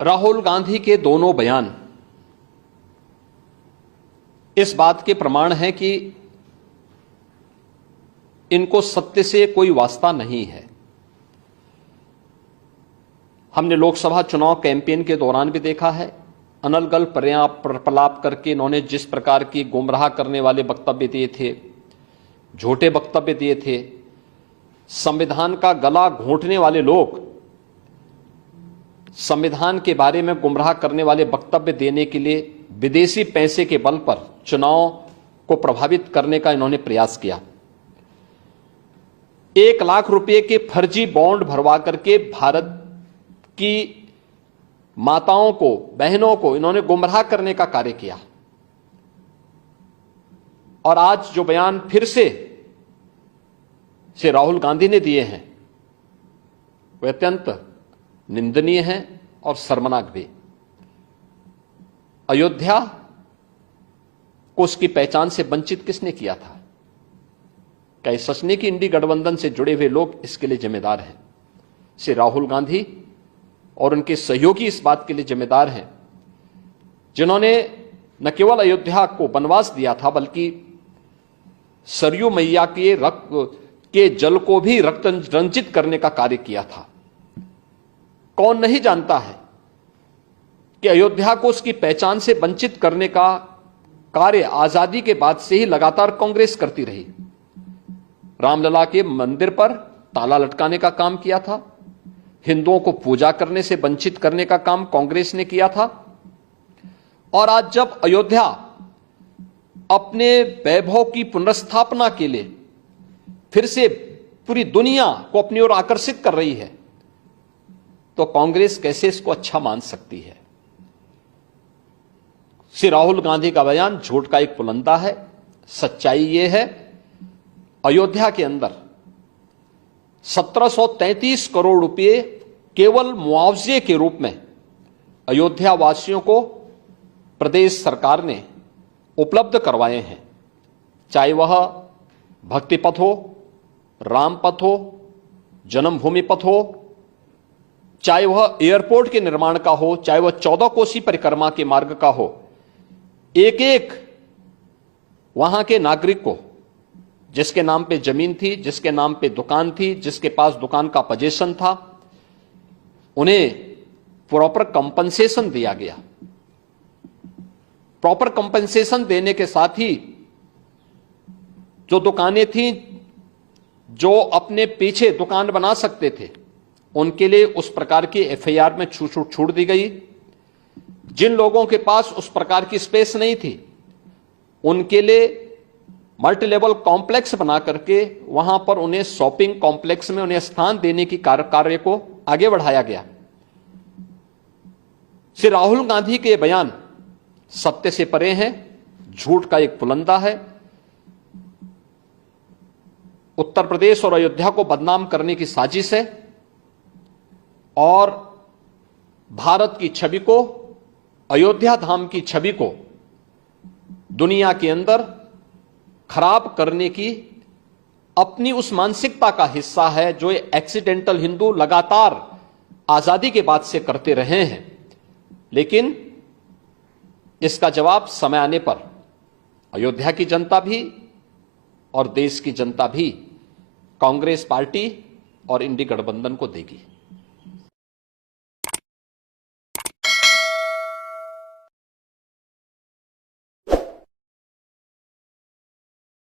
राहुल गांधी के दोनों बयान इस बात के प्रमाण हैं कि इनको सत्य से कोई वास्ता नहीं है। हमने लोकसभा चुनाव कैंपेन के दौरान भी देखा है, अनर्गल प्रलाप करके इन्होंने जिस प्रकार की गुमराह करने वाले वक्तव्य दिए थे, झूठे वक्तव्य दिए थे, संविधान का गला घोंटने वाले लोग संविधान के बारे में गुमराह करने वाले वक्तव्य देने के लिए विदेशी पैसे के बल पर चुनाव को प्रभावित करने का इन्होंने प्रयास किया। 1 लाख रुपए के फर्जी बॉन्ड भरवा करके भारत की माताओं को, बहनों को इन्होंने गुमराह करने का कार्य किया। और आज जो बयान फिर से राहुल गांधी ने दिए हैं वे अत्यंत निंदनीय हैं और शर्मनाक भी। अयोध्या को उसकी पहचान से वंचित किसने किया था? क्या ये सच नहीं कि इंडी गठबंधन से जुड़े हुए लोग इसके लिए जिम्मेदार हैं? श्री राहुल गांधी और उनके सहयोगी इस बात के लिए जिम्मेदार हैं जिन्होंने न केवल अयोध्या को वनवास दिया था बल्कि सरयू मैया के रक्त के जल को भी रक्त रंजित करने का कार्य किया था। कौन नहीं जानता है कि अयोध्या को उसकी पहचान से वंचित करने का कार्य आजादी के बाद से ही लगातार कांग्रेस करती रही। रामलला के मंदिर पर ताला लटकाने का काम किया था, हिंदुओं को पूजा करने से वंचित करने का काम कांग्रेस ने किया था। और आज जब अयोध्या अपने वैभव की पुनर्स्थापना के लिए फिर से पूरी दुनिया को अपनी ओर आकर्षित कर रही है तो कांग्रेस कैसे इसको अच्छा मान सकती है? श्री राहुल गांधी का बयान झूठ का एक पुलंदा है। सच्चाई यह है, अयोध्या के अंदर 1733 करोड़ रुपए केवल मुआवजे के रूप में अयोध्या वासियों को प्रदेश सरकार ने उपलब्ध करवाए हैं। चाहे वह भक्ति पथ हो, राम पथ हो, जन्मभूमि पथ हो, चाहे वह एयरपोर्ट के निर्माण का हो, चाहे वह 14 कोसी परिक्रमा के मार्ग का हो, एक एक वहां के नागरिक को जिसके नाम पे जमीन थी, जिसके नाम पे दुकान थी, जिसके पास दुकान का पोजीशन था, उन्हें प्रॉपर कंपनसेशन दिया गया। प्रॉपर कंपनसेशन देने के साथ ही जो दुकानें थीं, जो अपने पीछे दुकान बना सकते थे, उनके लिए उस प्रकार की एफआईआर में छूट दी गई। जिन लोगों के पास उस प्रकार की स्पेस नहीं थी, उनके लिए मल्टी लेवल कॉम्प्लेक्स बना करके वहां पर उन्हें शॉपिंग कॉम्प्लेक्स में उन्हें स्थान देने की कार्य को आगे बढ़ाया गया। श्री राहुल गांधी के बयान सत्य से परे हैं, झूठ का एक पुलंदा है। उत्तर प्रदेश और अयोध्या को बदनाम करने की साजिश है और भारत की छवि को, अयोध्या धाम की छवि को दुनिया के अंदर खराब करने की अपनी उस मानसिकता का हिस्सा है जो ये एक्सीडेंटल हिंदू लगातार आजादी के बाद से करते रहे हैं। लेकिन इसका जवाब समय आने पर अयोध्या की जनता भी और देश की जनता भी कांग्रेस पार्टी और इंडी गठबंधन को देगी।